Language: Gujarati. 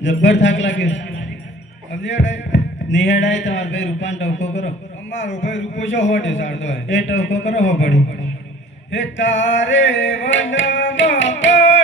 જબ્બર થાક લાગ્યો અમને નિહેડાય તમાર ભાઈ રૂપાન ટવકો કરો અમારો ભાઈ રૂપો છો હોટે સાડતો એ ટવકો કરો હો પડી હે તારે વનમાં